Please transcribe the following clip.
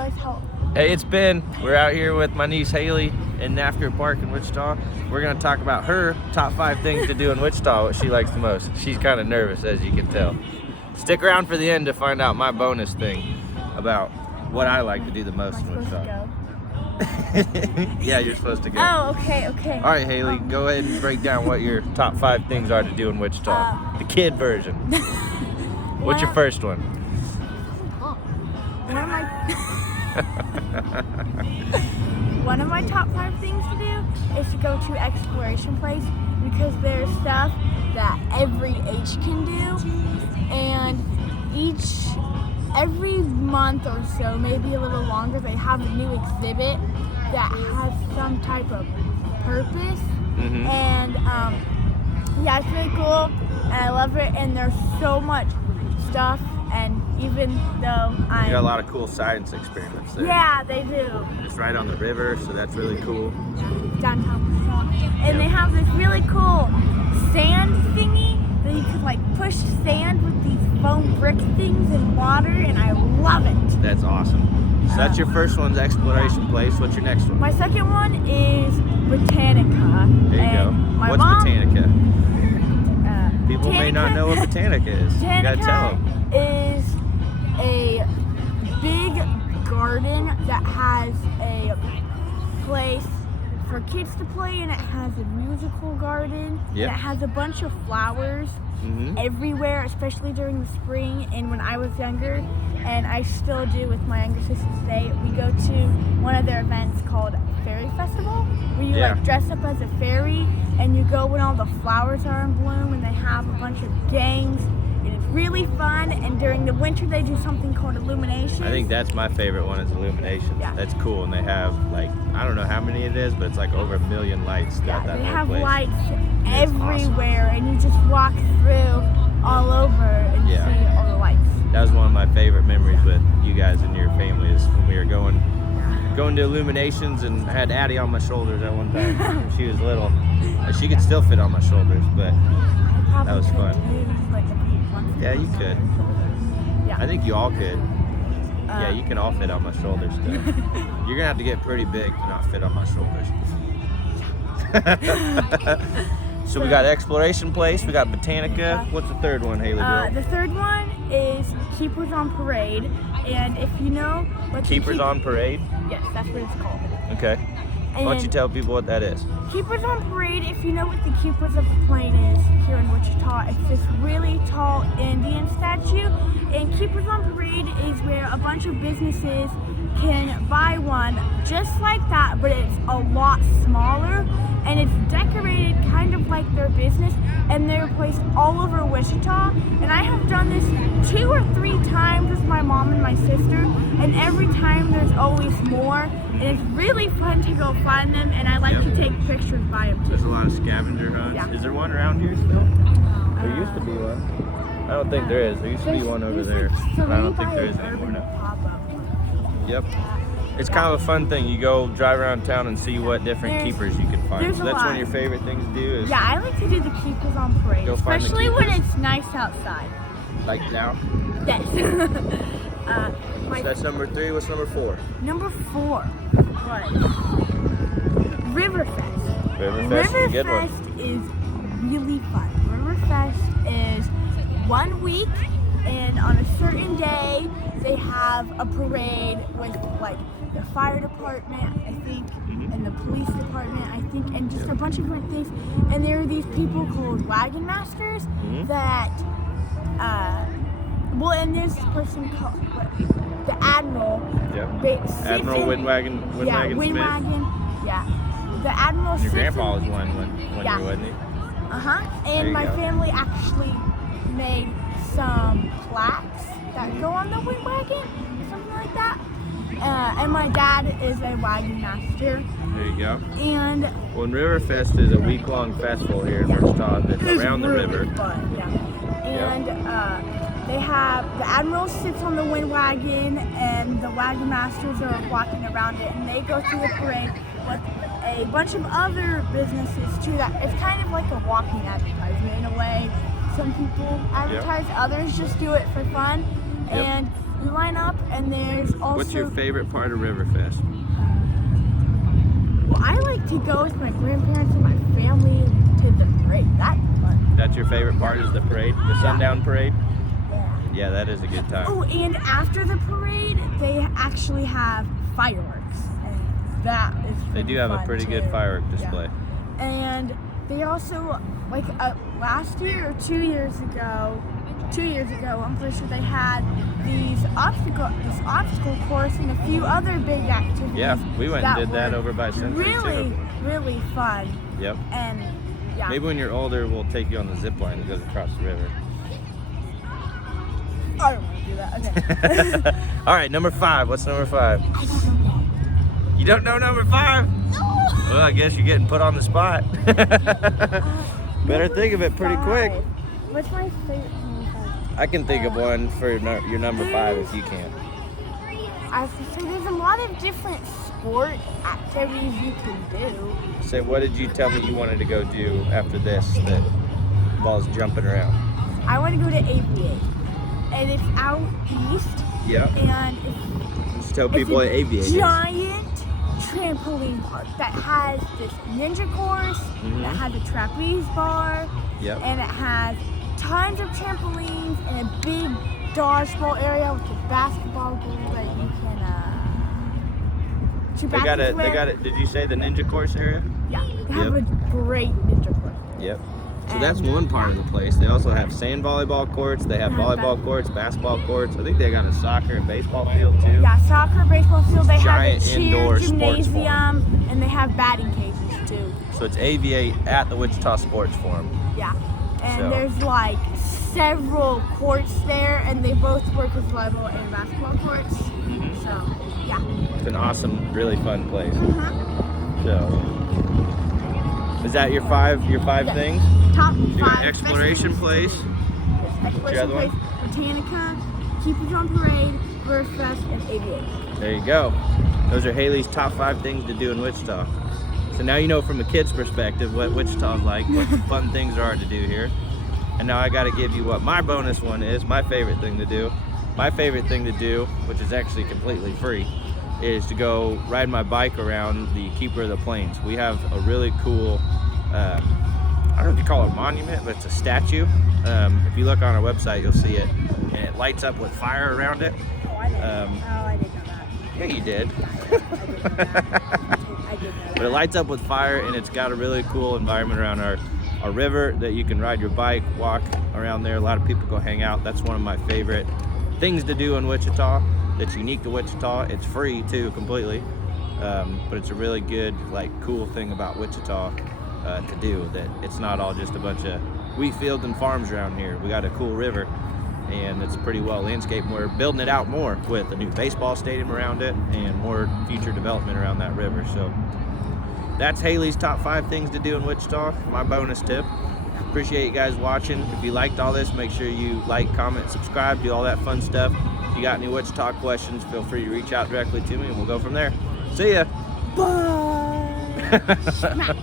realize how... Hey, it's Ben. We're out here with my niece Haley in NAFTA Park in Wichita. We're going to talk about her top 5 things to do in Wichita, what she likes the most. She's kind of nervous, as you can tell. Stick around for the end to find out my bonus thing about what I like to do the most in Wichita. Yeah, you're supposed to go. Oh, okay. All right, Haley, go ahead and break down what your top 5 things are to do in Wichita. The kid version. What's your first one? One of my top 5 things to do is to go to Exploration Place because there's stuff that every age can do, and every month or so, maybe a little longer, they have a new exhibit that has some type of purpose. And yeah, it's really cool and I love it, and there's so much stuff. And even though You got a lot of cool science experiments there. Yeah, they do. It's right on the river, so that's really cool. Downtown Wichita. And they have this really cool sand thingy that you could like push sand with these foam brick things in water, and I love it. That's awesome. So that's your first one's Exploration Place. What's your next one? My second one is Botanica. There you go. What's Botanica? People may not know what Botanica is. You gotta tell them. Is a big garden that has a place for kids to play, and it has a musical garden. Yep. And it has a bunch of flowers everywhere, especially during the spring. And when I was younger, and I still do with my younger sisters today, we go to one of their events called Fairy Festival, where you like dress up as a fairy and you go when all the flowers are in bloom, and they have a bunch of games. Really fun, and during the winter they do something called Illumination. I think that's my favorite one, is Illumination. Yeah. That's cool, and they have like, I don't know how many it is, but it's like over 1 million lights throughout that whole place. They have lights everywhere, awesome. And you just walk through all over and see all the lights. That was one of my favorite memories with you guys and your family, is when we were going to Illuminations, and I had Addie on my shoulders at one time. She was little, and she could still fit on my shoulders, but that was fun. Yeah, you could. Yeah. I think you all could. Yeah, you can all fit on my shoulders still. You're gonna have to get pretty big to not fit on my shoulders. So we got Exploration Place, we got Botanica. What's the third one, Haley? The third one is Keepers on Parade, and if you know what Keepers on Parade? Yes, that's what it's called. Okay. Why don't you tell people what that is? Keepers on Parade, if you know what the Keepers of the Plain is here in Wichita, it's this really tall Indian statue. And Keepers on Parade is where a bunch of businesses can buy one just like that, but it's a lot smaller, and it's decorated kind of like their business, and they're placed all over Wichita. And I have done this 2 or 3 times with my mom and my sister, and every time there's always more, and it's really fun to go find them, and I like to take pictures by them too. There's a lot of scavenger hunts. Yeah. Is there one around here still? There used to be one. I don't think there is. There used to be one over there, but I don't think there is anymore now. Yep. It's kind of a fun thing. You go drive around town and see what different keepers you can find. So that's one of your favorite things to do. Yeah, I like to do the Keepers on Parade, especially when it's nice outside. Like now? Yes. So that's number 3. What's number 4? Number 4 was Riverfest. Riverfest is a good one. Riverfest is really fun. Riverfest is 1 week, and on a certain day they have a parade with like the fire department, I think, and the police department, I think, and just a bunch of different things. And there are these people called wagon masters that well, and there's this person called the Admiral. Admiral Windwagon Smith. Yeah. The Admiral. Your grandpa was one when you were, wasn't he? And my family actually made some plaques that go on the Windwagon, something like that. And my dad is a wagon master. There you go. And Riverfest is a week-long festival here in Wichita that's around the river. Fun, And they have, the Admiral sits on the Windwagon, and the wagon masters are walking around it, and they go through the parade with a bunch of other businesses too. That it's kind of like a walking advertisement in a way. Some people advertise, others just do it for fun. And you line up, and there's also. What's your favorite part of Riverfest? Well, I like to go with my grandparents and my family to the parade. That's fun. That's your favorite part is the parade, the sundown parade? Yeah. Yeah, that is a good time. Oh, and after the parade, they actually have fireworks, and that is. They do have a fun, pretty too. good firework display. Yeah. And they also, like last year or 2 years ago, I'm pretty sure they had this obstacle course and a few other big activities. Yeah, we went and did that were over by Century really, too. really fun. Yep. And yeah. Maybe when you're older, we'll take you on the zip line that goes across the river. I don't want to do that. Okay. All right, number 5. What's number 5? I don't know. You don't know number 5? No. Well, I guess you're getting put on the spot. Better think of it pretty quick. What's my favorite number 5? I can think of one for your number 5 if you can. I have to say, there's a lot of different sport activities you can do. So what did you tell me you wanted to go do after this that involves jumping around? I want to go to Aviate, and it's out east. Yeah. And Just tell people at Aviate is. Giant trampoline park that has this ninja course, that has a trapeze bar, Yep. and it has tons of trampolines and a big dodgeball area with a basketball goal that you can shoot They got baskets with. it. Did you say the ninja course area? Yeah, they have a great ninja course. Yep. So that's one part of the place. They also have sand volleyball courts. They have Yeah, volleyball courts, basketball courts. I think they got a soccer and baseball field too. Yeah, soccer, baseball field. They have Giant a cheer indoor sports gymnasium, and they have batting cages too. So it's Aviate at the Wichita Sports Forum. Yeah, and So- there's like several courts there, and they both work with volleyball and basketball courts. So yeah. It's an awesome, really fun place. Mm-hmm. So, is that your five Yes. things? Top Your 5 exploration place. Yes, Your other exploration place: Botanica, Keepers on Parade, Riverfest, and Aviate. There you go. Those are Haley's top 5 things to do in Wichita. So now you know from a kid's perspective what Wichita's like, what fun things there are to do here. And now I got to give you what my bonus one is, my favorite thing to do. My favorite thing to do, which is actually completely free, is to go ride my bike around the Keeper of the Plains. We have a really cool, I don't know if you call it a monument, but it's a statue. If you look on our website, you'll see it. And it lights up with fire around it. Oh, I didn't. I didn't know that. Yeah, you did. I did know that. I did know that. But it lights up with fire, and it's got a really cool environment around our river that you can ride your bike, walk around there. A lot of people go hang out. That's one of my favorite things to do in Wichita. That's unique to Wichita. It's free too, completely. But it's a really good, like, cool thing about Wichita to do. That it's not all just a bunch of wheat fields and farms around here. We got a cool river, and it's pretty well landscaped. We're building it out more with a new baseball stadium around it and more future development around that river. So that's Haley's top 5 things to do in Wichita. My bonus tip. Appreciate you guys watching. If you liked all this, make sure you like, comment, subscribe, do all that fun stuff. If you got any Wichita questions, feel free to reach out directly to me, and we'll go from there. See ya. Bye.